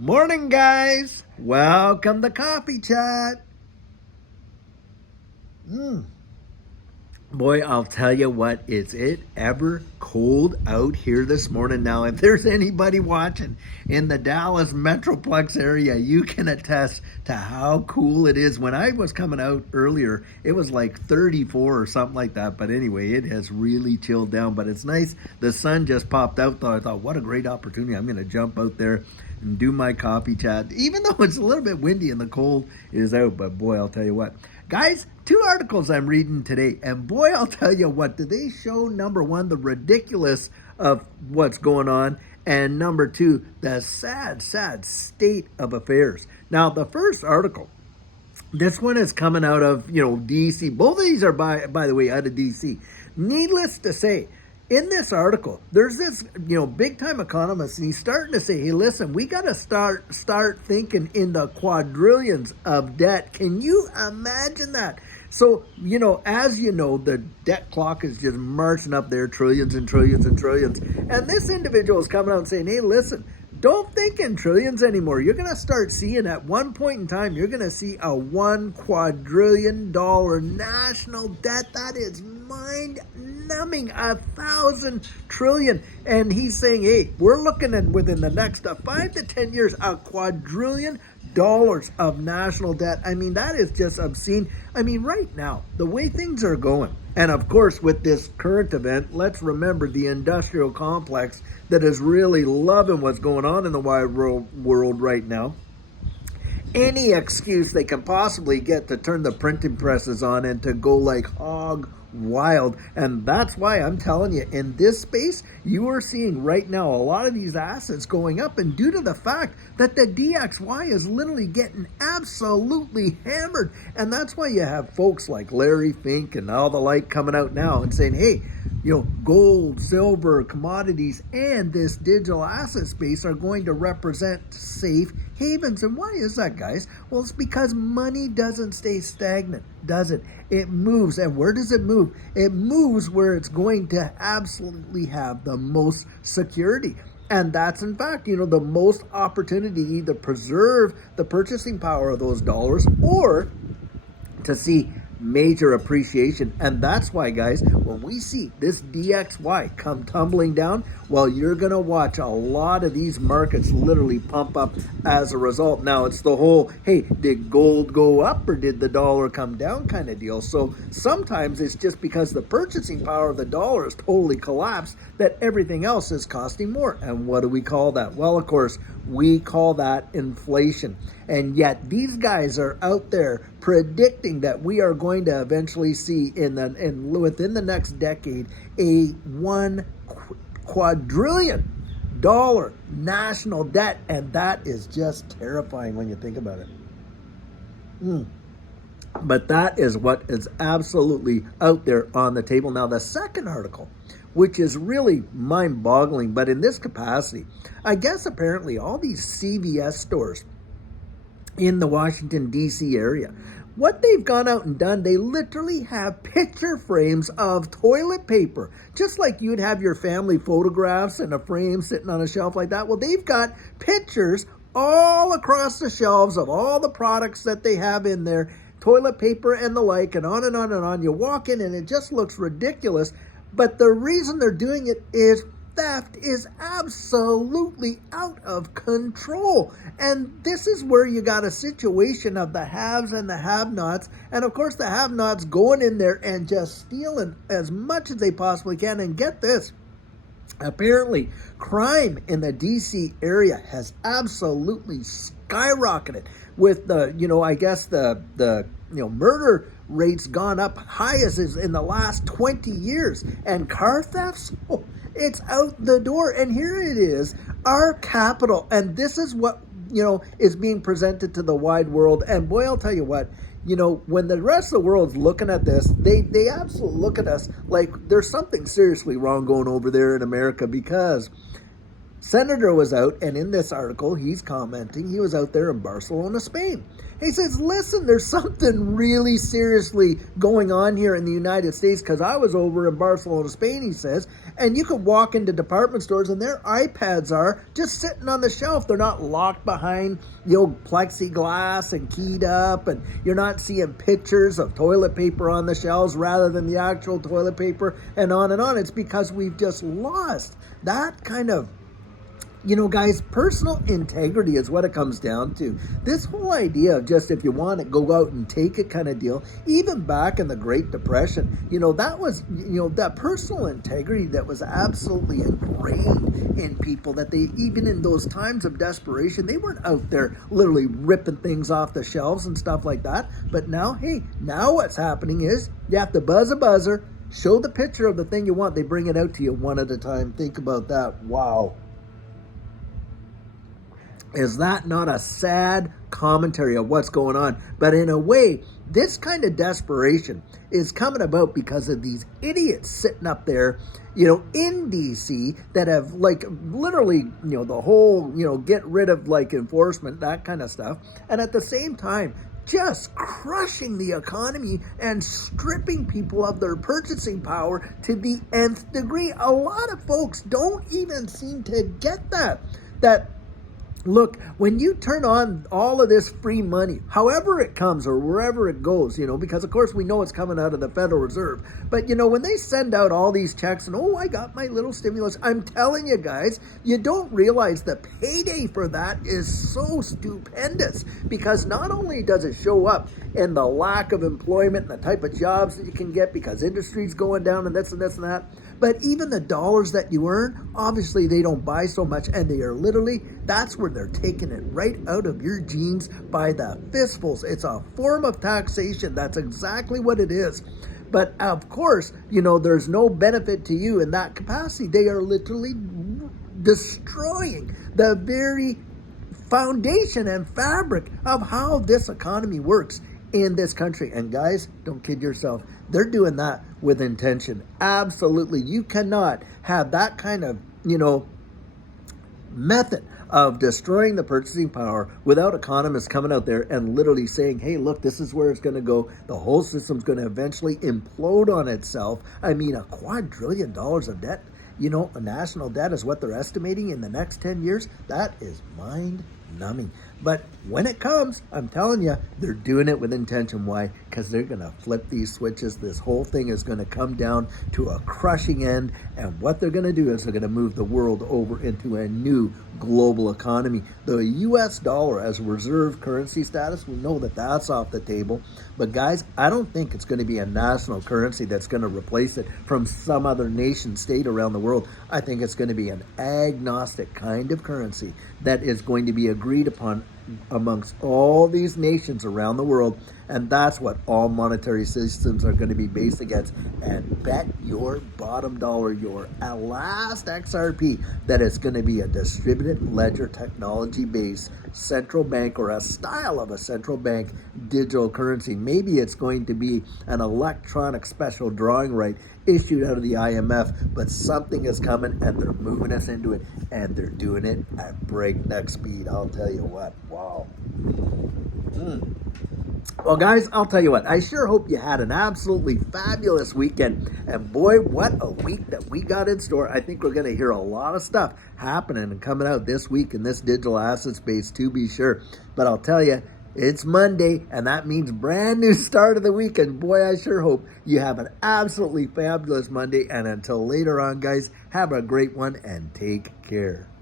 Morning, guys. Welcome to Coffee Chat. Boy, I'll tell you what, is it ever cold out here this morning? Now, if there's anybody watching in the Dallas Metroplex area, you can attest to how cool it is. When I was coming out earlier, it was like 34 or something like that. But anyway, it has really chilled down. But it's nice. The sun just popped out, though. I thought, what a great opportunity. I'm going to jump out there and do my coffee chat, even though it's a little bit windy and the cold is out. But boy, I'll tell you what. Guys, two articles I'm reading today, and boy, I'll tell you what, do they show, number one, the ridiculous of what's going on, and number two, the sad, sad state of affairs. Now, the first article, this one is coming out of, DC. Both of these are, by the way, out of DC. Needless to say, in this article, there's this, big time economist, and he's starting to say, hey, listen, we got to start thinking in the quadrillions of debt. Can you imagine that? So, as you know, the debt clock is just marching up there, trillions and trillions and trillions. And this individual is coming out and saying, hey, listen, don't think in trillions anymore. You're going to start seeing at one point in time, you're going to see a $1 quadrillion national debt. That is mind numbing, 1,000 trillion. And he's saying, hey, we're looking at within the next 5 to 10 years, a quadrillion dollars of national debt. I mean, that is just obscene. I mean, right now, the way things are going, and of course, with this current event, let's remember the industrial complex that is really loving what's going on in the wide world right now. Any excuse they can possibly get to turn the printing presses on and to go like hog wild. And that's why I'm telling you, in this space, you are seeing right now a lot of these assets going up, and due to the fact that the DXY is literally getting absolutely hammered. And that's why you have folks like Larry Fink and all the like coming out now and saying, hey, gold, silver, commodities, and this digital asset space are going to represent safe havens. And why is that, guys? Well, it's because money doesn't stay stagnant, does it? It moves. And where does it move? It moves where it's going to absolutely have the most security. And that's, in fact, the most opportunity to either preserve the purchasing power of those dollars or to see major appreciation. And that's why, guys, when we see this DXY come tumbling down, well, you're going to watch a lot of these markets literally pump up as a result. Now, it's the whole, hey, did gold go up or did the dollar come down kind of deal. So sometimes it's just because the purchasing power of the dollar is totally collapsed that everything else is costing more. And what do we call that? Well, of course, we call that inflation. And yet these guys are out there predicting that we are going to eventually see within the next decade a $1 quadrillion national debt, and that is just terrifying when you think about it. But that is what is absolutely out there on the table. Now, the second article, which is really mind-boggling, but in this capacity, I guess apparently all these CVS stores in the Washington, D.C. area, what they've gone out and done, they literally have picture frames of toilet paper, just like you'd have your family photographs in a frame sitting on a shelf like that. Well, they've got pictures all across the shelves of all the products that they have in there, toilet paper and the like, and on and on and on. You walk in and it just looks ridiculous. But the reason they're doing it is theft is absolutely out of control. And this is where you got a situation of the haves and the have-nots. And of course, the have-nots going in there and just stealing as much as they possibly can. And get this, apparently crime in the DC area has absolutely skyrocketed with the, I guess the murder rates gone up highest is in the last 20 years. And car thefts, it's out the door. And here it is, our capital. And this is what, is being presented to the wide world. And boy, I'll tell you what, when the rest of the world's looking at this, they absolutely look at us like there's something seriously wrong going over there in America, because senator was out, and in this article, he's commenting, he was out there in Barcelona, Spain. He says, listen, there's something really seriously going on here in the United States, because I was over in Barcelona, Spain, he says, and you could walk into department stores and their iPads are just sitting on the shelf. They're not locked behind the old plexiglass and keyed up, and you're not seeing pictures of toilet paper on the shelves rather than the actual toilet paper, and on and on. It's because we've just lost that kind of, guys, personal integrity is what it comes down to. This whole idea of just, if you want it, go out and take it kind of deal, even back in the Great Depression, that was, that personal integrity that was absolutely ingrained in people, that they, even in those times of desperation, they weren't out there literally ripping things off the shelves and stuff like that. But now, hey, now what's happening is you have to buzz a buzzer, show the picture of the thing you want, they bring it out to you one at a time. Think about that. Wow. Is that not a sad commentary of what's going on? But in a way, this kind of desperation is coming about because of these idiots sitting up there, in DC that have literally, the whole, get rid of enforcement, that kind of stuff. And at the same time, just crushing the economy and stripping people of their purchasing power to the nth degree. A lot of folks don't even seem to get that. Look, when you turn on all of this free money, however it comes or wherever it goes, because of course we know it's coming out of the Federal Reserve, but when they send out all these checks and, oh, I got my little stimulus, I'm telling you guys, you don't realize the payday for that is so stupendous, because not only does it show up in the lack of employment and the type of jobs that you can get because industry's going down and this and this and that, but even the dollars that you earn, obviously they don't buy so much, and they are literally, that's where they're taking it right out of your jeans by the fistfuls. It's a form of taxation. That's exactly what it is. But of course, there's no benefit to you in that capacity. They are literally destroying the very foundation and fabric of how this economy works in this country. And guys, don't kid yourself. They're doing that with intention. Absolutely. You cannot have that kind of, method of destroying the purchasing power without economists coming out there and literally saying, hey, look, this is where it's going to go. The whole system's going to eventually implode on itself. I mean, $2 quadrillion of debt, a national debt is what they're estimating in the next 10 years. That is mind-numbing. But when it comes, I'm telling you, they're doing it with intention. Why? Because they're going to flip these switches. This whole thing is going to come down to a crushing end. And what they're going to do is they're going to move the world over into a new global economy. The U.S. dollar as a reserve currency status, we know that that's off the table. But guys, I don't think it's going to be a national currency that's going to replace it from some other nation state around the world. I think it's going to be an agnostic kind of currency that is going to be agreed upon amongst all these nations around the world, and that's what all monetary systems are going to be based against. And bet your bottom dollar, your last XRP, that it's going to be a distributed ledger technology based central bank, or a style of a central bank digital currency. Maybe it's going to be an electronic special drawing right issued out of the IMF, but something is coming and they're moving us into it, and they're doing it at breakneck speed. I'll tell you what. Wow. Well, guys, I'll tell you what, I sure hope you had an absolutely fabulous weekend. And boy, what a week that we got in store. I think we're going to hear a lot of stuff happening and coming out this week in this digital asset space, to be sure. But I'll tell you, it's Monday, and that means brand new start of the week. And boy, I sure hope you have an absolutely fabulous Monday. And until later on, guys, have a great one and take care.